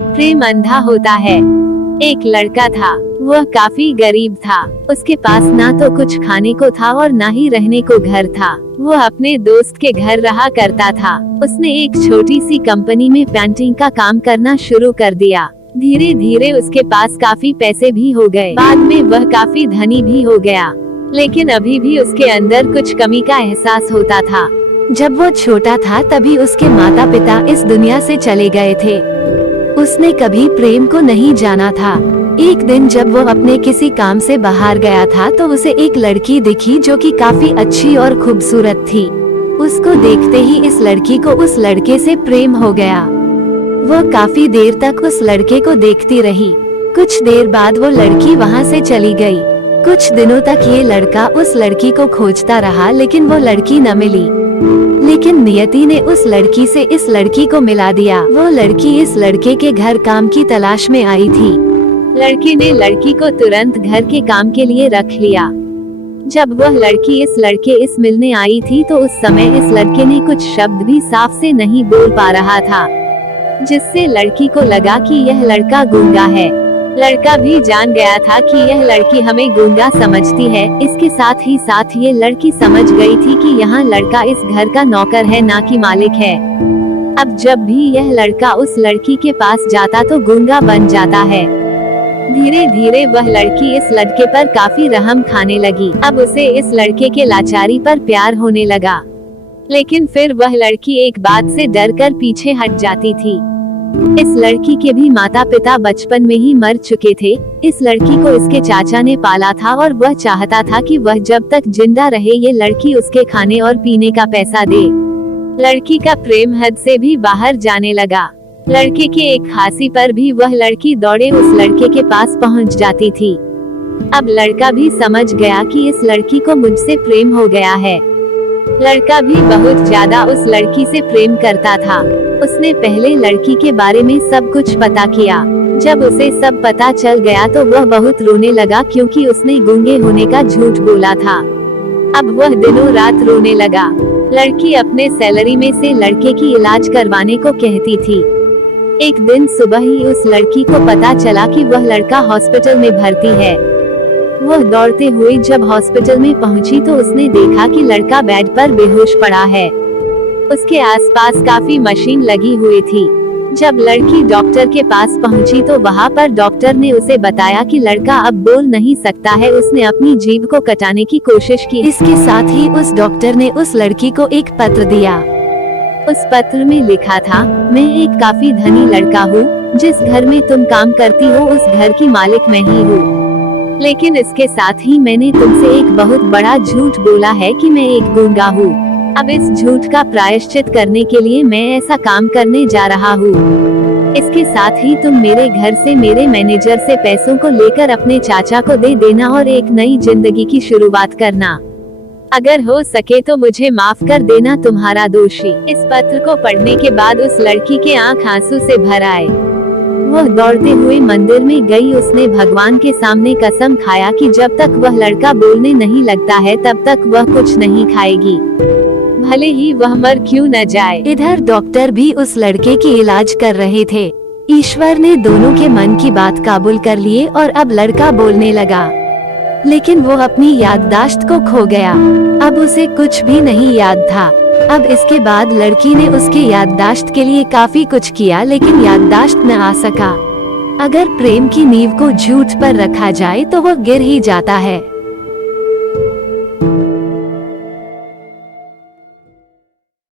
प्रेम अंधा होता है। एक लड़का था, वह काफी गरीब था। उसके पास ना तो कुछ खाने को था और ना ही रहने को घर था। वह अपने दोस्त के घर रहा करता था। उसने एक छोटी सी कंपनी में पेंटिंग का काम करना शुरू कर दिया। धीरे धीरे उसके पास काफी पैसे भी हो गए। बाद में वह काफी धनी भी हो गया, लेकिन अभी भी उसके अंदर कुछ कमी का एहसास होता था। जब वो छोटा था तभी उसके माता पिता इस दुनिया से चले गए थे। उसने कभी प्रेम को नहीं जाना था। एक दिन जब वो अपने किसी काम से बाहर गया था तो उसे एक लड़की दिखी जो कि काफी अच्छी और खूबसूरत थी। उसको देखते ही इस लड़की को उस लड़के से प्रेम हो गया। वो काफी देर तक उस लड़के को देखती रही। कुछ देर बाद वो लड़की वहाँ से चली गई। कुछ दिनों तक ये लड़का उस लड़की को खोजता रहा, लेकिन वो लड़की न मिली। लेकिन नियति ने उस लड़की से इस लड़की को मिला दिया। वो लड़की इस लड़के के घर काम की तलाश में आई थी। लड़के ने लड़की को तुरंत घर के काम के लिए रख लिया। जब वह लड़की इस लड़के इस मिलने आई थी तो उस समय इस लड़के ने कुछ शब्द भी साफ से नहीं बोल पा रहा था, जिससे लड़की को लगा कि यह लड़का गूंगा है। लड़का भी जान गया था कि यह लड़की हमें गूंगा समझती है। इसके साथ ही साथ ये लड़की समझ गई थी कि यहाँ लड़का इस घर का नौकर है, ना कि मालिक है। अब जब भी यह लड़का उस लड़की के पास जाता तो गूंगा बन जाता है। धीरे धीरे वह लड़की इस लड़के पर काफी रहम खाने लगी। अब उसे इस लड़के के लाचारी पर प्यार होने लगा, लेकिन फिर वह लड़की एक बात से डरकर पीछे हट जाती थी। इस लड़की के भी माता पिता बचपन में ही मर चुके थे। इस लड़की को इसके चाचा ने पाला था और वह चाहता था कि वह जब तक जिंदा रहे ये लड़की उसके खाने और पीने का पैसा दे। लड़की का प्रेम हद से भी बाहर जाने लगा। लड़के के एक खांसी पर भी वह लड़की दौड़े उस लड़के के पास पहुंच जाती थी। अब लड़का भी समझ गया कि इस लड़की को मुझसे प्रेम हो गया है। लड़का भी बहुत ज्यादा उस लड़की से प्रेम करता था। उसने पहले लड़की के बारे में सब कुछ पता किया। जब उसे सब पता चल गया तो वह बहुत रोने लगा, क्योंकि उसने गूंगे होने का झूठ बोला था। अब वह दिनों रात रोने लगा। लड़की अपने सैलरी में से लड़के की इलाज करवाने को कहती थी। एक दिन सुबह ही उस लड़की को पता चला कि वह लड़का हॉस्पिटल में भर्ती है। वह दौड़ते हुए जब हॉस्पिटल में पहुंची तो उसने देखा कि लड़का बेड पर बेहोश पड़ा है। उसके आसपास काफी मशीन लगी हुई थी। जब लड़की डॉक्टर के पास पहुंची तो वहां पर डॉक्टर ने उसे बताया कि लड़का अब बोल नहीं सकता है। उसने अपनी जीभ को कटाने की कोशिश की। इसके साथ ही उस डॉक्टर ने उस लड़की को एक पत्र दिया। उस पत्र में लिखा था, मैं एक काफी धनी लड़का हूँ। जिस घर में तुम काम करती हो उस घर की मालिक मैं ही हूँ। लेकिन इसके साथ ही मैंने तुमसे एक बहुत बड़ा झूठ बोला है कि मैं एक गूंगा हूँ। अब इस झूठ का प्रायश्चित करने के लिए मैं ऐसा काम करने जा रहा हूँ। इसके साथ ही तुम मेरे घर से मेरे मैनेजर से पैसों को लेकर अपने चाचा को दे देना और एक नई जिंदगी की शुरुआत करना। अगर हो सके तो मुझे माफ कर देना, तुम्हारा दोषी। इस पत्र को पढ़ने के बाद उस लड़की के आंख आंसू से भर आए। वह दौड़ते हुए मंदिर में गई। उसने भगवान के सामने कसम खाया कि जब तक वह लड़का बोलने नहीं लगता है तब तक वह कुछ नहीं खाएगी, भले ही वह मर क्यों न जाए। इधर डॉक्टर भी उस लड़के की इलाज कर रहे थे। ईश्वर ने दोनों के मन की बात काबूल कर लिए और अब लड़का बोलने लगा, लेकिन वो अपनी याददाश्त को खो गया। अब उसे कुछ भी नहीं याद था। अब इसके बाद लड़की ने उसके याददाश्त के लिए काफी कुछ किया, लेकिन याददाश्त न आ सका। अगर प्रेम की नींव को झूठ पर रखा जाए तो वो गिर ही जाता है।